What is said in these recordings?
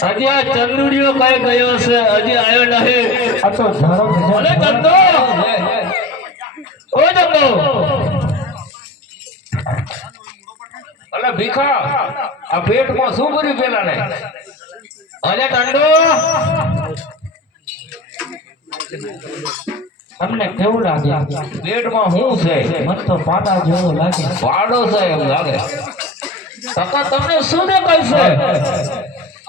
હજી આ ચંદુડિયો કઈ ગયો છે, હજી આવ્યો નહીં. આ તો ધારો અરે ચંદુ, ઓ ચંદુ, અલે ભીખા, આ પેટમાં શું કર્યું પેલા ને? અરે ચંદુ, તમને કેવું લાગે? પેટમાં શું છે? મને તો પાટા જેવું લાગે. પાડો છે એમ લાગે. કાકા તમને શું દેખાય છે?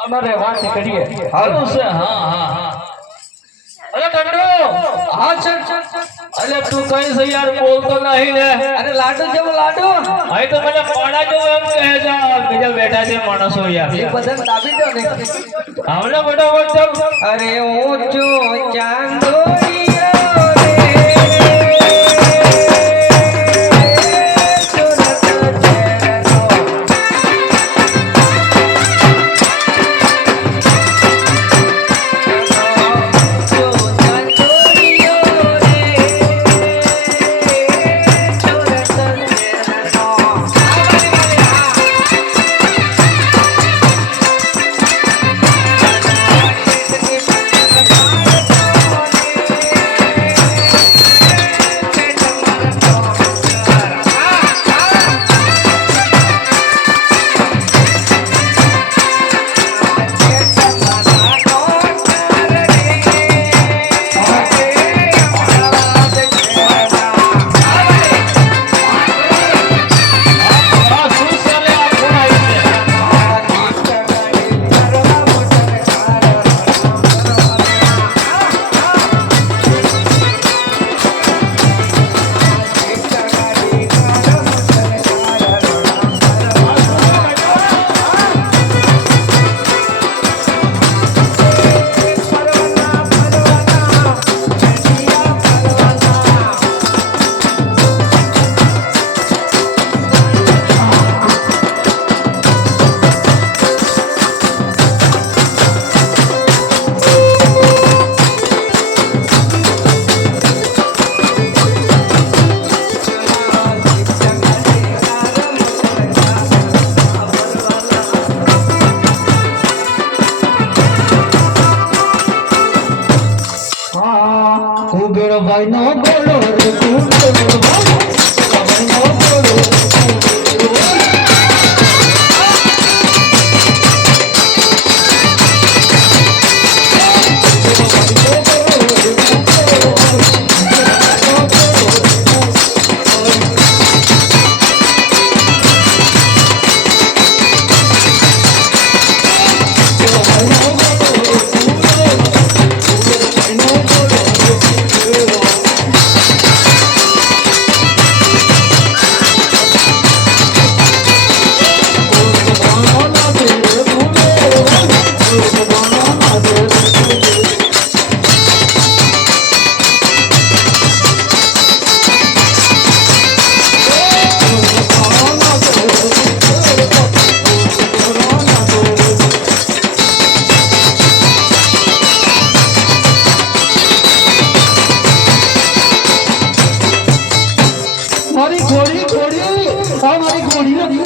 અમારે વાત કરીએ. સારું છે. હા હા હા. અરે ચંદુ, હા ચલ ચલ. અરે તું કઈ છે યાર, બોલતો નહીં ને. અરે લાડુ જેવો લાડુ. અહીં તો મને પાડા જેવું એમ કહે છે. બીજા બેઠા છે માણસો યાર. એ બધા દાબી દો ને. હમણાં ફટાફટ ચાલ. અરે ઊંચો ચાંદોડિયો ભાઈ નો બોલો રે કુબેર ભાઈ નો બોલો. મારી ઘોડી મારી ઘોડી નથી.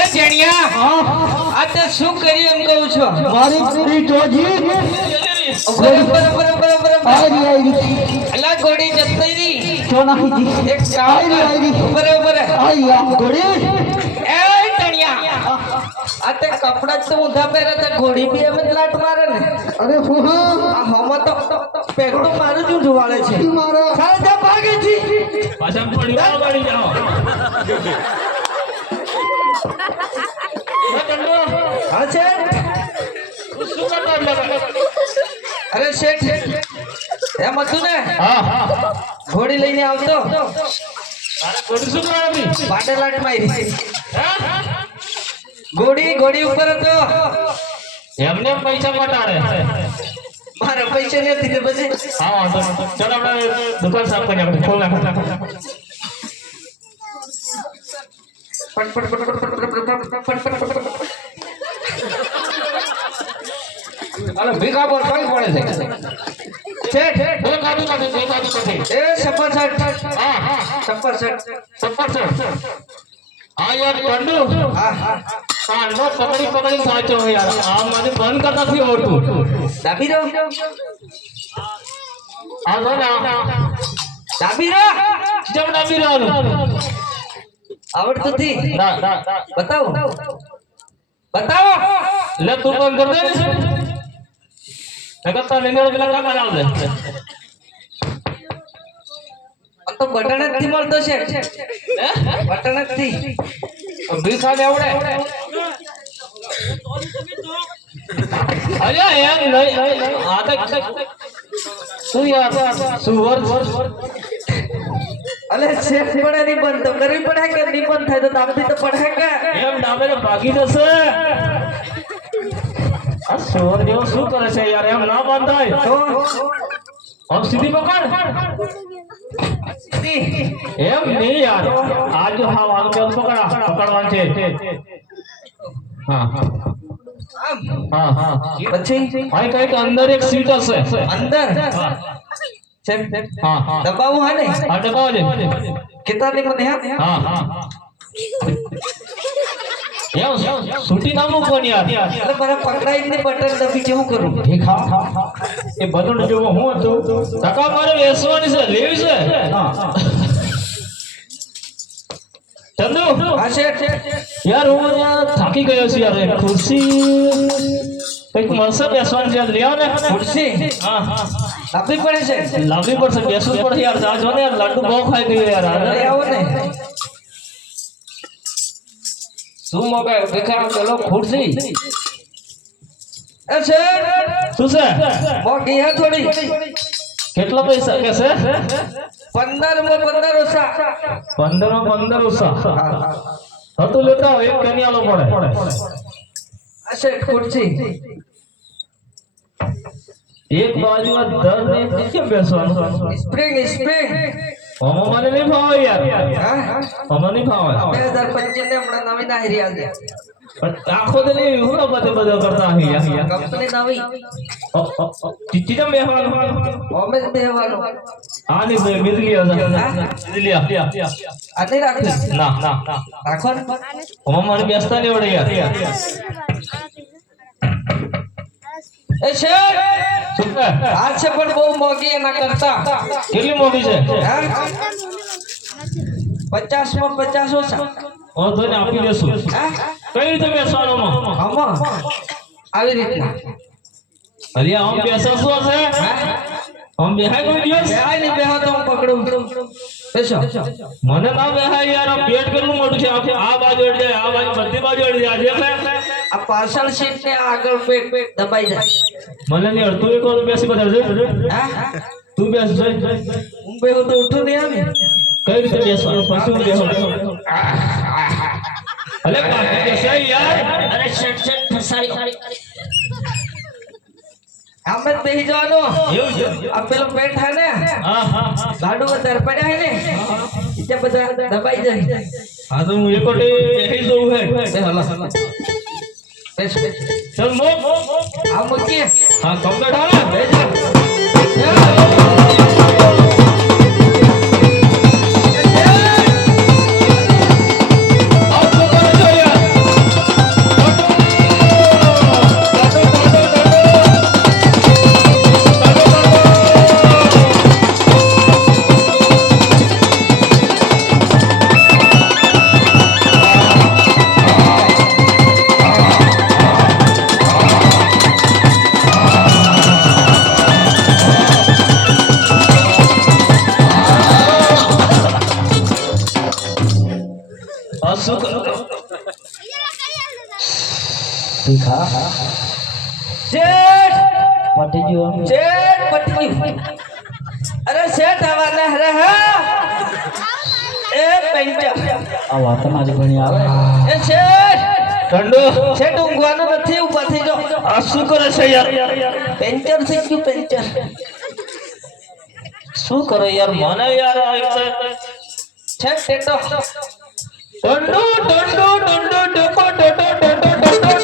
એ જેણિયા, આ તે શું કર્યું એમ કહું છું? મારી ઘોડી જોજી બરાબર. આવી અલા ઘોડી જતી રહી. સોનાજી એક કામ કર. બરાબર. આઈ ઘોડી એ ધણિયા, આ તે કપડા તો ઊંધા પહેરે તે ઘોડી બી એમ જ લાટ મારે ને. અરે આ હમો તો પેક તો મારું જ ઊંધું છે. મારો સાજા ભાગે છે. પાછા પડી વાળી જાઓ. હા શેઠ. શું કરતા હતા? અરે શેઠ, એમ હતું ને, હા હા. ઘોડી લઈને આવતો અરે કોડી શું કરવાની? પાટે લાટ મારી. હા? ઘોડી ઉપર હતો. એમને પૈસા મટાડે. મારા પૈસા નથી તો પછી હા વાંધો નહીં. ચાલો આપણે દુકાન સાફ કરી આપણે ખોલ નાખો. અરે ભીખા પર કઈ પડે છે? શેઠ, બે કાઢી કાઢી બે કાઢી કાઢી. એ સફર શર્ટ. હા હા. સફર શર્ટ. સપોર્ટ છે. હા યાર કંડુ. હા હા. કાંડો પકડી સાચો યાર આ મને બંધ કરતા નથી આવડતું દાબી રહ્યો આ જો ના દાબી રહ્યો જમ ડાબી રહ્યો આવડતું નથી ના ના બતાવો બતાવો લે તું બંધ કર દે ને નકર લેંગડો પેલા કા બનાવ દે આ તો બટન જ થી મળતો છે હે બટન જ થી ભીખાને આવડે અરે યાર નહીં આ તો શું યાર સુવર અલે શેઠ પડે નહીં બંધ તો કરવી પડે કે નહીં બંધ થાય તો દાબી તો પડે કે એમ ડાબે તો ભાગી જશે આ સુવર જેવો શું કરે છે યાર એમ ના બંધ થાય તો આમ સીધી પકડ એમ નહીં યાર આજ હા આનું પેલું પકડવાનું છે હા હા આમ હા હા પછી ભાઈ કઈક અંદર એક સીટ હશે અંદર હા છે હા હા દબાવું હા ને આ દબાવો છે કેટલા ની મને હા હા એમ છૂટી ના મૂકવાની યાર એટલે મારા પકડાઈ ને બટન દબી જેવું કરું ઠીક હા એ બધું જોવો હું હતું ટકા મારે વેચવાની છે લેવી છે હા ચંદુ હા શેઠ યાર હું યાર થાકી ગયો છું યાર એક ખુરશી કઈક મળશે બેસવાની છે લઈ આવ ને ખુરશી હા હા દાબી પડે છે લાવવી પડશે બેસવું પડશે યાર જાજો ને યાર લાડુ બહુ ખાઈ ગયો યાર લઈ આવો ને શું મોકે દેખા પેલો ખુરશી એ શેઠ શું છે મોગી હે થોડી કેટલા પૈસા કે છે 15 માં 15 ઓછા 15 માં 15 ઓછા હતું લેતા આવો, એક કન્યાલો પડે આ શેઠ ખુરશી એક બાજુમાં 10 ને કેમ બેસવાનું સ્પ્રિંગ ઓમો મને નહીં ભાવે યાર હા ઓમો નહીં ભાવે 2025 ને હમણાં નવી નાહરી આવી પણ આખો દે નહીં હું બધો કરતા અહીં યાર કંપની નવી ચીચી જમ બેહવાનું ઓમે જ બેહવાનું આ નહીં બે મિદલી આ મિદલી આ આ નહીં રાખી ના ના રાખો ને ઓમો મને બેસતા નહીં આવડે યાર એ શેઠ શું છે આ છે પણ બહુ મોંઘી એના કરતા કેટલી મોટી છે હા 50 માં 50 ઓછા ઓ તો ને આપી દેશું હા કઈ રીતે બેસવાનું આમાં આવી રીતના અરે આમ બેસો શું હશે આમ બેહાય કોઈ દિવસ બેહાય નહીં બેહો તો હું પકડું બેસો મને ના બેહાય યાર આ પેટ કેટલું મોટું છે આ બાજુ અડી જાય આ બાજુ બધી બાજુ અડી જાય દેખ આ પાર્સલ સીટ ને આગળ પેટ દબાઈ જાય મને નહીં અડતું એક વાર બેસી બતાવજે હા તું બેસ જઈ હું બેહો તો ઉઠું નહીં આવે કઈ રીતે બેસવાનું પછી હું બેહો અલે બાકી બેસાય યાર અરે શેઠ ફસાઈ આમે જ બેહી જવાનો એવું છે આ પેલો પેટ હે ને હા હા હા ગાડું વધારે પડ્યા હે ને એટલે બધા દબાઈ જાય હા તો હું એક વખતે બેસી જઉં હે બેસ ચલ મો આ મૂકીએ હા કમ્પ્લીટ હાલે બેજો શેઠ પટી ગયો શેઠ પટી ગયું અરે શેઠ આવાને હરે હા એ પંચર આ વાત મારી ભણી આવે એ શેઠ ઠંડુ શેઠ ઊંઘવાનું નથી ઊભા થઈ જાઓ આ શું કરે છે યાર પેન્ચર થઈ ગયું પેન્ચર શું કરે યાર મને યાર શેઠ ટેટો ટંડો ટંડો ટંડો ટકો ટટો ટટો ટટો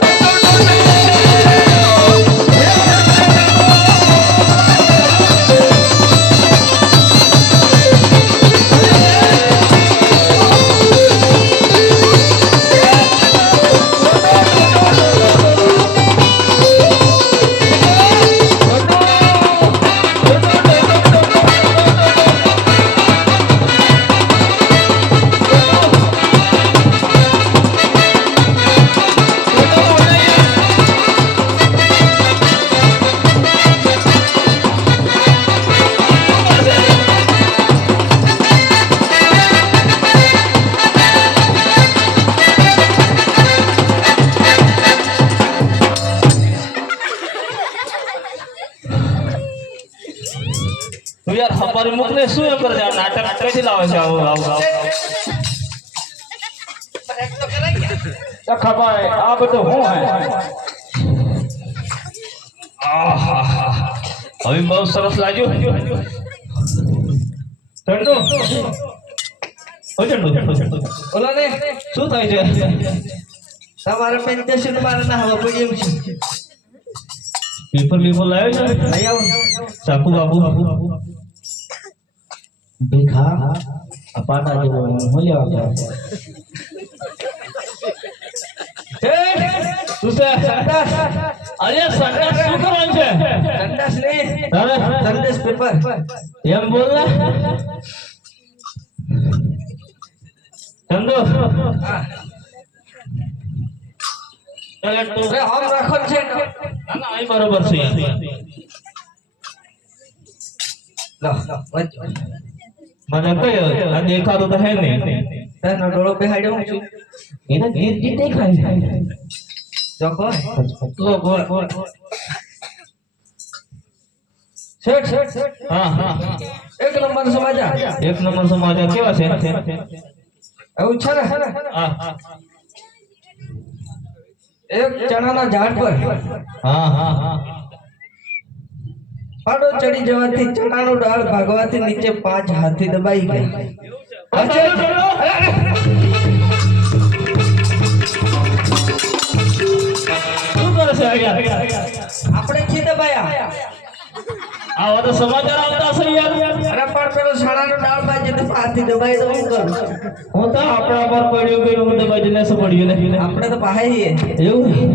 તું યાર હમારી મુખને શું એમ કરે છે આ નાટક કઈથી લાવે છે આવું આવું આવું ખબર આ બધું હું હે આહા હવે બહુ સરસ લાગ્યું ચંદુ ઓ ચંદુ બોલો ને શું થાય છે તમારે પેન્ટેશન મારે ના હવા પડી એમ છે પેપર લાવ્યો છે લઈ આવો ચાકુ બાબુ ભીખા અપાટા જેવો હું લેવા ગયા શું છે અરે સંડાસ શું કરવાનું છે સંડાસ નહીં અરે સંદેશ પેપર એમ બોલ ને ચંદુ અરે તું અરે હમ રાખો છે ના ના અહીં બરોબર છે લો વચ મને કયો આ દેખાતું તો હે નહીં તને ડોળો બેહાડ્યો હું છું એને ગીત ગીત દેખાય જોકો લો બોલ શેઠ હા હા એક નંબર સમાજા એક નંબર સમાચાર કેવા છે એવું છે ને હા એક ચણાના ઝાડ પર હા હા હા પાડો ચડી જવાથી ચણાનો ડાળ ભાગવાથી નીચે 5 હાથી દબાઈ ગયા શું કરે છે યાર આપણે છી દબાયા આવા તો સમાચાર આવતા હશે યાર અરે પણ પેલો શાળાનો ડાળ ભાઈ જતો હાથી દબાઈ તો હું કરું હું તો આપણા પર પડ્યું દબાઈ જઈને પડ્યું ને આપણે તો પાહે એવું